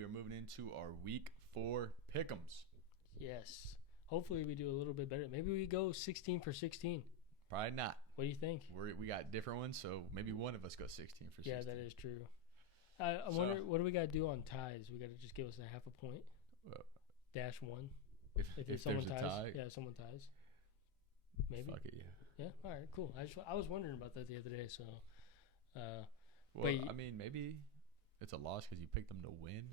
we are moving into our week 4 Pick Ems. Yes. Hopefully we do a little bit better. Maybe we go 16 for 16. Probably not. What do you think? We got different ones, so maybe one of us goes 16 for 16. Yeah, that is true. I wonder, what do we got to do on ties? We got to just give us a half a point. -1. If someone there's a ties. tie. Yeah, if someone ties. Maybe. Fuck it, yeah. Yeah, all right, cool. I was wondering about that the other day, so. I mean, maybe it's a loss because you picked them to win.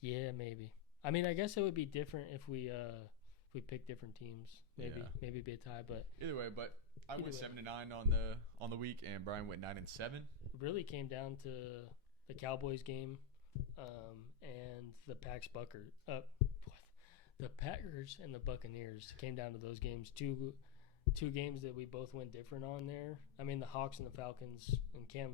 Yeah, maybe. I mean, I guess it would be different if we pick different teams. Maybe it'd be a tie, but either way. But I went 7-9 on the week, and Brian went 9-7. It really came down to the Cowboys game, and the the Packers and the Buccaneers came down to those games. Two games that we both went different on there. I mean, the Hawks and the Falcons, and Cam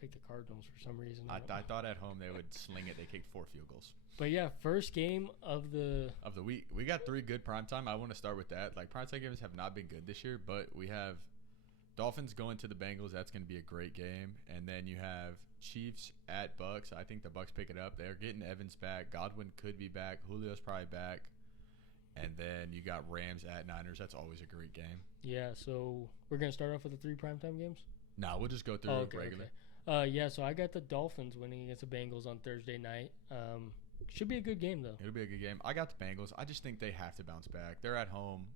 picked the Cardinals for some reason. I thought at home they would sling it. They kicked 4 field goals. But yeah, first game of the week. We got 3 good primetime. I want to start with that. Like, primetime games have not been good this year, but we have Dolphins going to the Bengals. That's going to be a great game. And then you have Chiefs at Bucks. I think the Bucks pick it up. They're getting Evans back. Godwin could be back. Julio's probably back. And then you got Rams at Niners. That's always a great game. Yeah, so we're going to start off with the 3 primetime games? No, we'll just go through regular. Okay. Yeah, so I got the Dolphins winning against the Bengals on Thursday night. Should be a good game, though. It'll be a good game. I got the Bengals. I just think they have to bounce back. They're at home.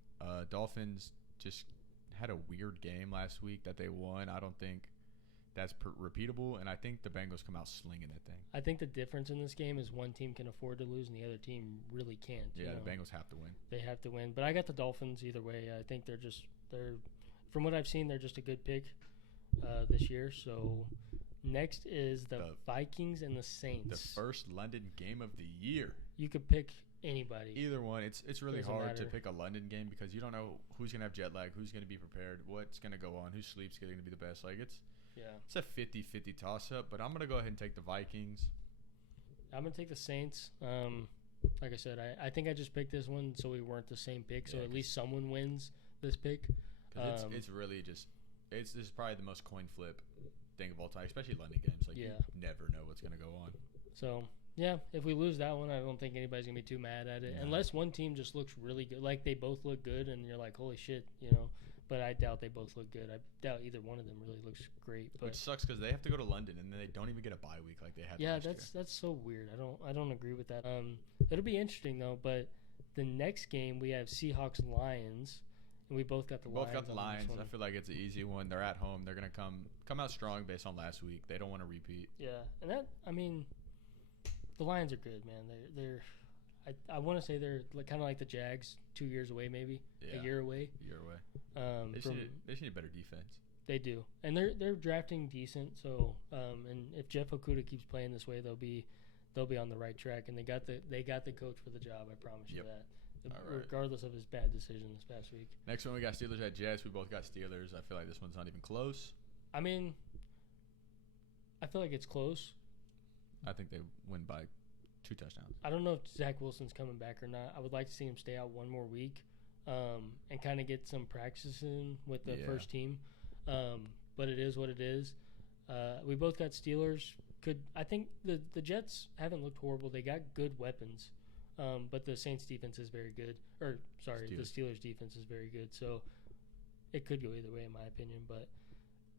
Dolphins just had a weird game last week that they won. I don't think that's repeatable, and I think the Bengals come out slinging that thing. I think the difference in this game is one team can afford to lose and the other team really can't. Yeah, the Bengals have to win. They have to win. But I got the Dolphins either way. I think they're from what I've seen, they're just a good pick this year. So next is the Vikings and the Saints. The first London game of the year. You could pick anybody. Either one. It's really hard to pick a London game because you don't know who's going to have jet lag, who's going to be prepared, what's going to go on, whose sleep's going to be the best. Like, it's a 50-50 toss-up, but I'm going to go ahead and take the Vikings. I'm going to take the Saints. Like I said, I think I just picked this one so we weren't the same pick, so at least someone wins this pick. It's really just this is probably the most coin flip thing of all time, especially London games. Like, you never know what's going to go on. So, yeah, if we lose that one, I don't think anybody's going to be too mad at it. No. Unless one team just looks really good. Like, they both look good, and you're like, holy shit, But I doubt they both look good. I doubt either one of them really looks great. But which sucks because they have to go to London, and then they don't even get a bye week like they had last year. That's so weird. I don't agree with that. It'll be interesting, though. But the next game, we have Seahawks-Lions. And we both got the Lions. Both got the Lions. I feel like it's an easy one. They're at home. They're going to come out strong based on last week. They don't want to repeat. Yeah. And the Lions are good, man. I want to say they're kind of like the Jags, 2 years away maybe. Yeah. A year away. They just need a better defense. They do. And they're drafting decent. So and if Jeff Okudah keeps playing this way, they'll be on the right track, and they got the coach for the job, I promise you that. Regardless of his bad decision this past week. Next one, we got Steelers at Jets. We both got Steelers. I feel like this one's not even close. I mean, I feel like it's close. I think they win by 2 touchdowns. I don't know if Zach Wilson's coming back or not. I would like to see him stay out one more week and kind of get some practice in with the first team. But it is what it is. We both got Steelers. I think the Jets haven't looked horrible. They got good weapons. But the Saints defense is very good. The Steelers defense is very good. So it could go either way in my opinion. But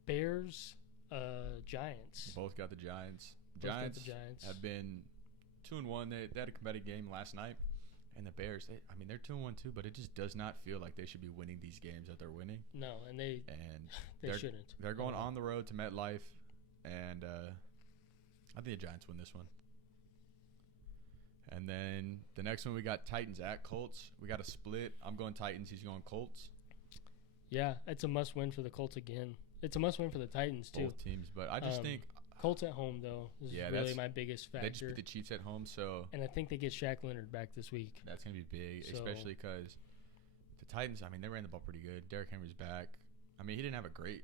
Bears, Giants. Both got the Giants. Giants have been 2-1. They had a competitive game last night. And the Bears, they're 2-1 too, but it just does not feel like they should be winning these games that they're winning. No, and they shouldn't. They're going on the road to MetLife, and I think the Giants win this one. And then the next one, we got Titans at Colts. We got a split. I'm going Titans. He's going Colts. Yeah, it's a must-win for the Colts again. It's a must-win for the Titans, too. Both teams, but I just think Colts at home, though, is really my biggest factor. They just beat the Chiefs at home, so. And I think they get Shaq Leonard back this week. That's going to be big, especially because the Titans, they ran the ball pretty good. Derrick Henry's back. He didn't have a great,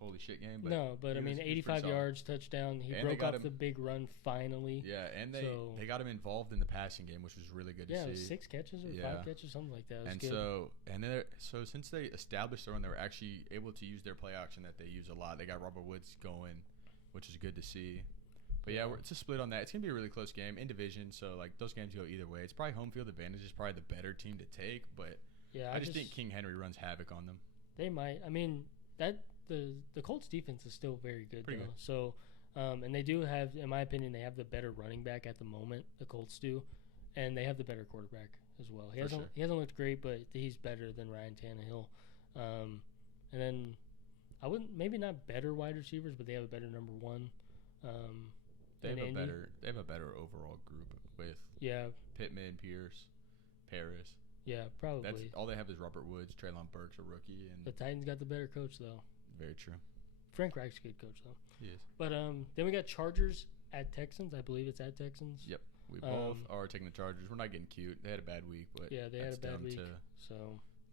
holy shit game. But 85 yards, touchdown. He broke off the big run finally. Yeah, and they got him involved in the passing game, which was really good to see. Yeah, 6 catches or 5 catches, something like that. So since they established their run, they were actually able to use their play action that they use a lot. They got Robert Woods going, which is good to see. But yeah, it's a split on that. It's gonna be a really close game in division, so like those games go either way. It's probably home field advantage is probably the better team to take, but yeah, I just think King Henry runs havoc on them. They might. I mean, that the Colts defense is still very good. Pretty good. So, and they do have, in my opinion, they have the better running back at the moment. The Colts do, and they have the better quarterback as well. He hasn't looked great, but he's better than Ryan Tannehill. And then I wouldn't maybe not better wide receivers, but they have a better number one. They have a better overall group with Pittman, Pierce, Paris. Yeah, probably. That's all they have is Robert Woods, Treylon Burks, a rookie, and the Titans got the better coach though. Very true. Frank Reich's a good coach though. He is. But then we got Chargers at Texans. I believe it's at Texans. Yep. We both are taking the Chargers. We're not getting cute. They had a bad week, but yeah, they had a bad week. So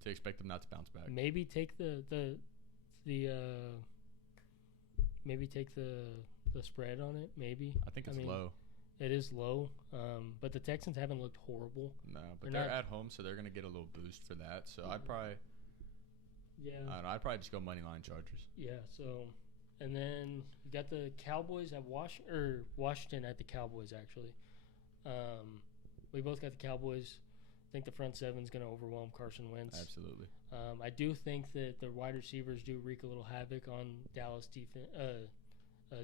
to expect them not to bounce back. Maybe take the spread on it. Maybe. I think it's low. It is low, but the Texans haven't looked horrible. No, but they're at home, so they're going to get a little boost for that. So I'd probably, I don't know, I'd probably just go money line Chargers. Yeah. So, and then you got the Cowboys at Washington at the Cowboys actually. We both got the Cowboys. I think the front seven's going to overwhelm Carson Wentz. Absolutely. I do think that the wide receivers do wreak a little havoc on Dallas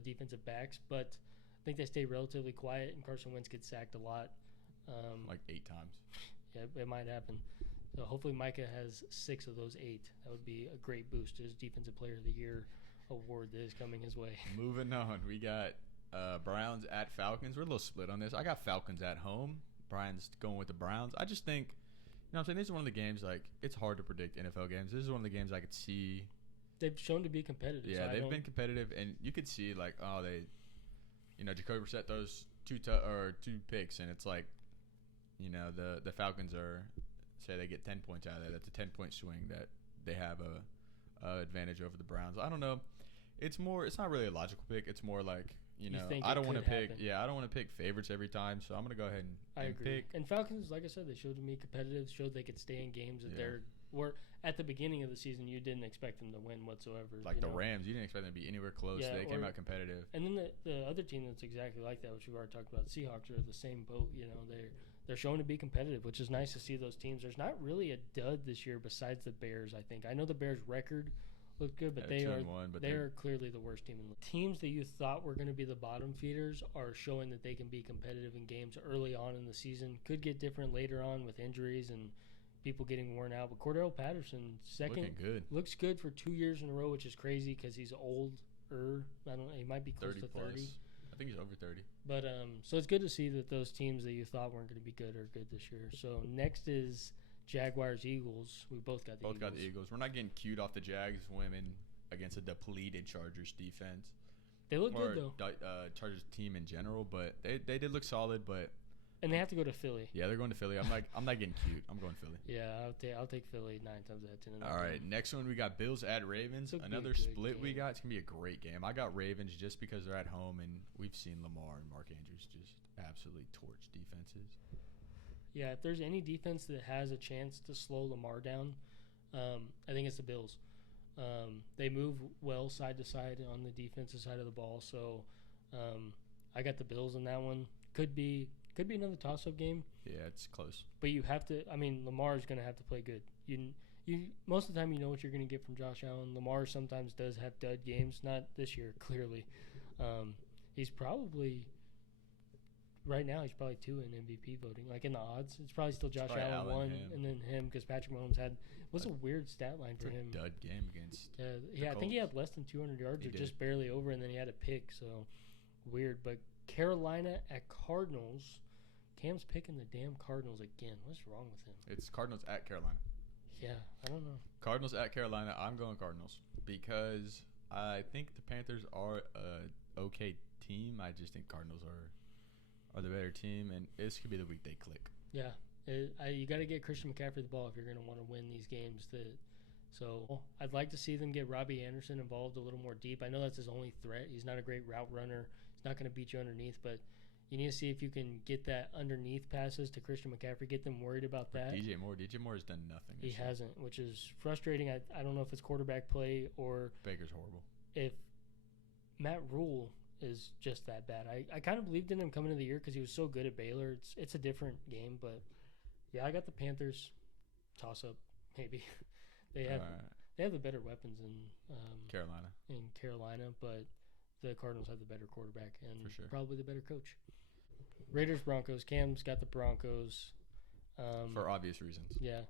defensive backs, but I think they stay relatively quiet, and Carson Wentz gets sacked a lot. Like 8 times. Yeah, it might happen. So hopefully Micah has 6 of those 8. That would be a great boost to his Defensive Player of the Year award that is coming his way. Moving on, we got Browns at Falcons. We're a little split on this. I got Falcons at home. Brian's going with the Browns. I just think, what I'm saying, this is one of the games, like, it's hard to predict NFL games. This is one of the games I could see. They've shown to be competitive. Yeah, they've been competitive, and you could see, like, Jacoby Brissett throws 2 picks, and it's like, the Falcons say they get 10 points out of that. That's a 10-point swing that they have a advantage over the Browns. I don't know. It's not really a logical pick. It's more like, I don't want to pick. Yeah, I don't want to pick favorites every time, so I'm gonna go ahead and pick. And Falcons, like I said, they showed to be competitive. Showed they could stay in games that were at the beginning of the season. You didn't expect them to win whatsoever. Like the Rams, you didn't expect them to be anywhere close. Yeah, they came out competitive. And then the other team that's exactly like that, which we've already talked about, the Seahawks are the same boat. They're showing to be competitive, which is nice to see those teams. There's not really a dud this year besides the Bears. I think I know the Bears' record looked good, but they are clearly the worst team in the teams that you thought were going to be the bottom feeders are showing that they can be competitive in games early on in the season. Could get different later on with injuries and people getting worn out. But Cordell Patterson, looks good for 2 years in a row, which is crazy because he's older. I don't know. He might be close to 30. I think he's over 30. But so it's good to see that those teams that you thought weren't going to be good are good this year. So next is Jaguars, Eagles. We both got the Eagles. Both got the Eagles. We're not getting cute off the Jags women against a depleted Chargers defense. They look good, though. Chargers team in general, but they did look solid, but... And they have to go to Philly. Yeah, they're going to Philly. I'm not getting cute. I'm going Philly. Yeah, I'll take Philly 9 times out of 10. All right, next one we got Bills at Ravens. Another split we got. It's going to be a great game. I got Ravens just because they're at home, and we've seen Lamar and Mark Andrews just absolutely torch defenses. Yeah, if there's any defense that has a chance to slow Lamar down, I think it's the Bills. They move well side to side on the defensive side of the ball, so I got the Bills in that one. Could be another toss-up game. Yeah, it's close. But you have to. I mean, Lamar is going to have to play good. You most of the time you know what you're going to get from Josh Allen. Lamar sometimes does have dud games. Not this year, clearly. He's probably. Right now, he's probably 2 in MVP voting. Like in the odds, it's probably still Josh Allen 1, and then him because Patrick Mahomes was a weird stat line for him. Dud game against. Yeah, I think he had less than 200 yards, just barely over, and then he had a pick. So weird. But Carolina at Cardinals. Cam's picking the damn Cardinals again. What's wrong with him? It's Cardinals at Carolina. Yeah, I don't know. Cardinals at Carolina. I'm going Cardinals because I think the Panthers are a okay team. I just think Cardinals are the better team, and this could be the week they click. Yeah, you got to get Christian McCaffrey the ball if you're going to want to win these games. So I'd like to see them get Robbie Anderson involved a little more deep. I know that's his only threat. He's not a great route runner. He's not going to beat you underneath, but you need to see if you can get that underneath passes to Christian McCaffrey, get them worried about that. DJ Moore has done nothing. He hasn't, which is frustrating. I don't know if it's quarterback play or Baker's horrible. If Matt Rule is just that bad. I kind of believed in him coming into the year because he was so good at Baylor. It's a different game, but yeah, I got the Panthers toss up maybe. they have the better weapons in Carolina, but the Cardinals have the better quarterback and probably the better coach. Raiders Broncos. Cam's got the Broncos. For obvious reasons. Yeah.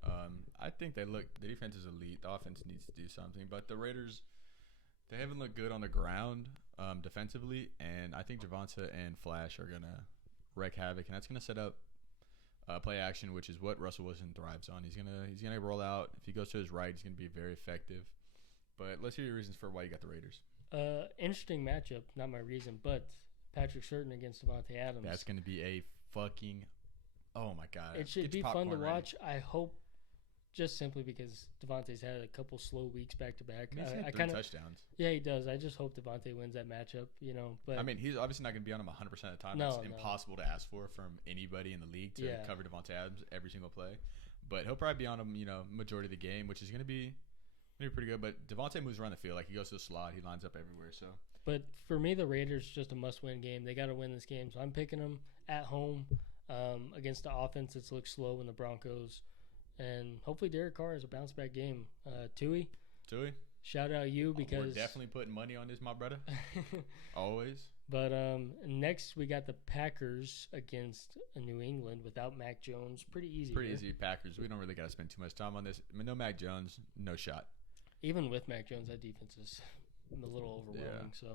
I think the defense is elite. The offense needs to do something, but the Raiders, they haven't looked good on the ground defensively, and I think Javonte and Flash are gonna wreak havoc, and that's gonna set up play action, which is what Russell Wilson thrives on. He's gonna roll out. If he goes to his right, he's gonna be very effective. But let's hear your reasons for why you got the Raiders. Interesting matchup. Not my reason, but Patrick Surtain against Devontae Adams. That's gonna be a fucking. Oh my God! It should be fun to watch. I hope, just simply because Devontae's had a couple slow weeks back to back. He's had 3 touchdowns. Yeah, he does. I just hope Devontae wins that matchup. But I mean, he's obviously not going to be on him 100% of the time. It's impossible to ask for from anybody in the league to cover Devontae Adams every single play. But he'll probably be on him, majority of the game, which is going to be pretty good. But Devontae moves around the field. Like, he goes to the slot. He lines up everywhere. So. But for me, the Raiders just a must-win game. They got to win this game. So I'm picking them at home against the offense that's looked slow in the Broncos. And hopefully Derek Carr has a bounce-back game. Tui, shout out you because we're definitely putting money on this, my brother. Always. But next we got the Packers against New England without Mac Jones. Pretty easy. Packers. We don't really got to spend too much time on this. No Mac Jones, no shot. Even with Mac Jones, that defense is a little overwhelming. Yeah.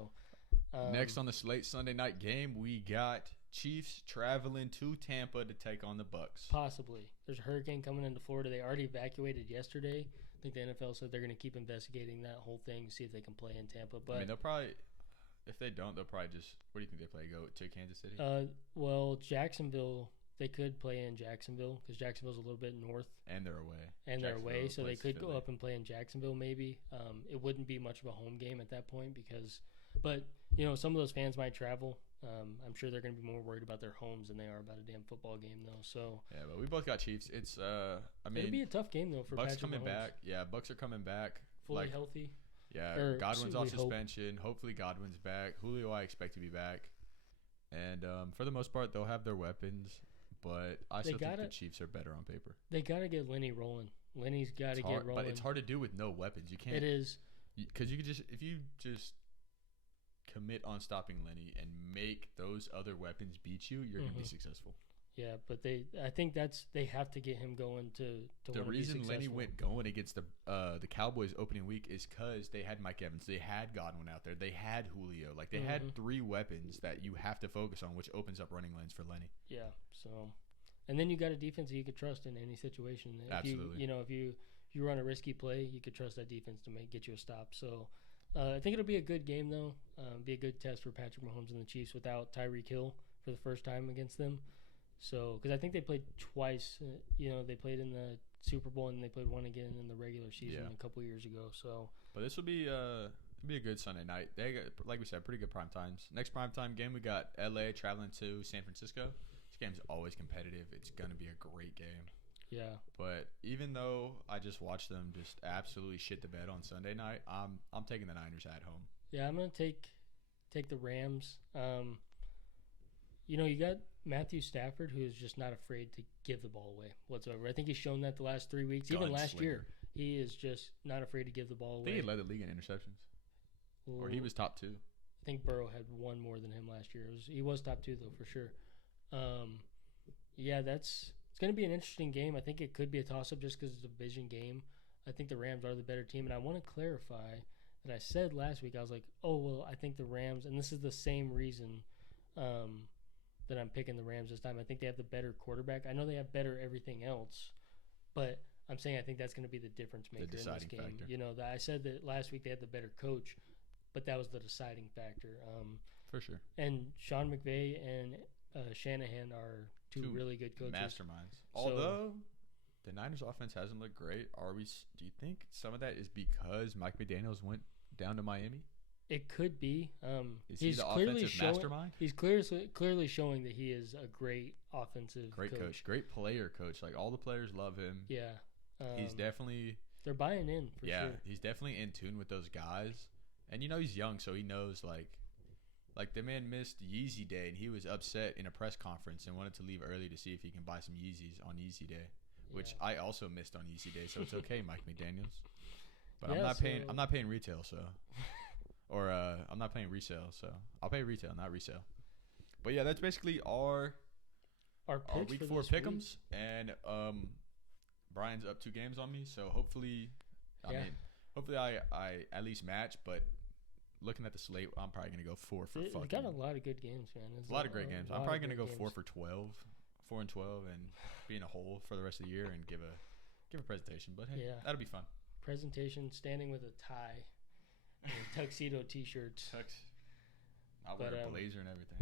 So next on the slate Sunday night game, we got Chiefs traveling to Tampa to take on the Bucks. Possibly. There's a hurricane coming into Florida. They already evacuated yesterday. I think the NFL said they're going to keep investigating that whole thing to see if they can play in Tampa. But I mean, they'll probably, if they don't, they'll probably just, where do you think they play? Go to Kansas City? Well, Jacksonville, they could play in Jacksonville because Jacksonville's a little bit north. And they're away. So they could go up and play in Jacksonville maybe. It wouldn't be much of a home game at that point but some of those fans might travel. I'm sure they're going to be more worried about their homes than they are about a damn football game, though. So yeah, but we both got Chiefs. It's it'll be a tough game though for Bucks Patrick coming Mahomes. back. Yeah, Bucks are coming back fully healthy. Yeah, Godwin's off suspension. Hopefully Godwin's back. Julio, I expect to be back, and for the most part, they'll have their weapons. But I still think the Chiefs are better on paper. They got to get Lenny rolling. Lenny's got to get rolling. But it's hard to do with no weapons. You can't. It is because you could if you just commit on stopping Lenny and make those other weapons beat you, you're going to be successful. Yeah, but I think they have to get him going to the reason Lenny went going against the Cowboys opening week is because they had Mike Evans, they had Godwin out there, they had Julio, like they had 3 weapons that you have to focus on, which opens up running lanes for Lenny. Yeah, so and then you got a defense that you could trust in any situation. Absolutely. If you run a risky play, you could trust that defense to get you a stop. So I think it'll be a good game though. Be a good test for Patrick Mahomes and the Chiefs without Tyreek Hill for the first time against them. So, because I think they played twice, they played in the Super Bowl and they played one again in the regular season a couple years ago. So, but this will be a good Sunday night. They got, like we said, pretty good prime times. Next prime time game, we got LA traveling to San Francisco. This game's always competitive. It's gonna be a great game. Yeah. But even though I just watched them just absolutely shit the bed on Sunday night, I'm taking the Niners at home. Yeah, I'm gonna take the Rams. You got Matthew Stafford, who is just not afraid to give the ball away whatsoever. I think he's shown that the last 3 weeks. Even last year, he is just not afraid to give the ball away. I think he led the league in interceptions. Or he was top 2. I think Burrow had one more than him last year. He was top 2, though, for sure. Yeah, it's going to be an interesting game. I think it could be a toss-up just because it's a division game. I think the Rams are the better team. And I want to clarify that I said last week, I was like, I think the Rams, and this is the same reason that I'm picking the Rams this time. I think they have the better quarterback. I know they have better everything else, but I'm saying I think that's going to be the difference maker in this game. Factor. I said that last week they had the better coach, but that was the deciding factor. For sure. And Sean McVay and Shanahan are two really good coaches. Masterminds. Although the Niners offense hasn't looked great, do you think some of that is because Mike McDaniels went down to Miami? It could be. He's the offensive mastermind? He's clearly showing that he is a great offensive coach. Great player coach. Like, all the players love him. Yeah. He's definitely... They're buying in, for sure. Yeah, he's definitely in tune with those guys. And, he's young, so he knows, like Like, the man missed Yeezy Day, and he was upset in a press conference and wanted to leave early to see if he can buy some Yeezys on Yeezy Day, which I also missed on Yeezy Day. So it's okay, Mike McDaniels. But I'm not paying. I'm not paying retail, so, or I'm not paying resale, so I'll pay retail, not resale. But yeah, that's basically our week 4 pick'ems, and Brian's up 2 games on me, so hopefully, I at least match. But looking at the slate, I'm probably gonna go 4 for fucking. We got a lot of good games, man. A lot of great games. I'm probably gonna go 4 for 12, 4 and 12, and be in a hole for the rest of the year and give a presentation. But hey, that'll be fun. Presentation, standing with a tie, and tuxedo T-shirts. I'll wear a blazer and everything.